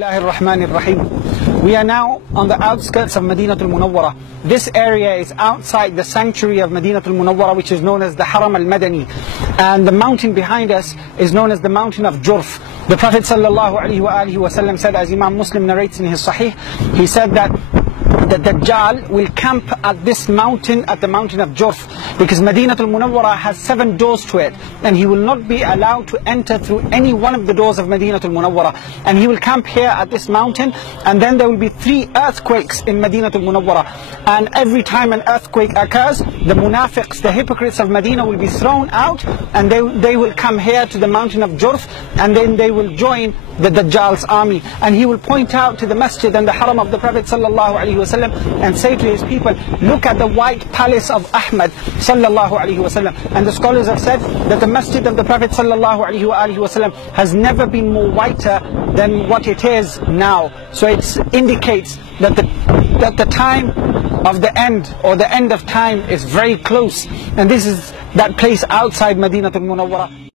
Bismillahirrahmanirrahim. We are now on the outskirts of Madinatul Munawwara. This area is outside the sanctuary of Madinatul Munawwara, which is known as the Haram al-Madani. And the mountain behind us is known as the mountain of Jurf. The Prophet ﷺ said, as Imam Muslim narrates in his Sahih, he said that the Dajjal will camp at this mountain, at the mountain of Jurf, because Madinatul Munawwara has 7 doors to it, and he will not be allowed to enter through any one of the doors of Madinatul Munawwara. And he will camp here at this mountain, and then there will be 3 earthquakes in Madinatul Munawwara. And every time an earthquake occurs, the munafiqs, the hypocrites of Medina, will be thrown out, and they will come here to the mountain of Jurf, and then they will join the Dajjal's army. And he will point out to the masjid and the haram of the Prophet ﷺ and say to his people, look at the white palace of Ahmad ﷺ. And the scholars have said that the masjid of the Prophet ﷺ has never been more whiter than what it is now. So it indicates that the time of the end, or the end of time, is very close. And this is that place outside Madinatul Munawwara.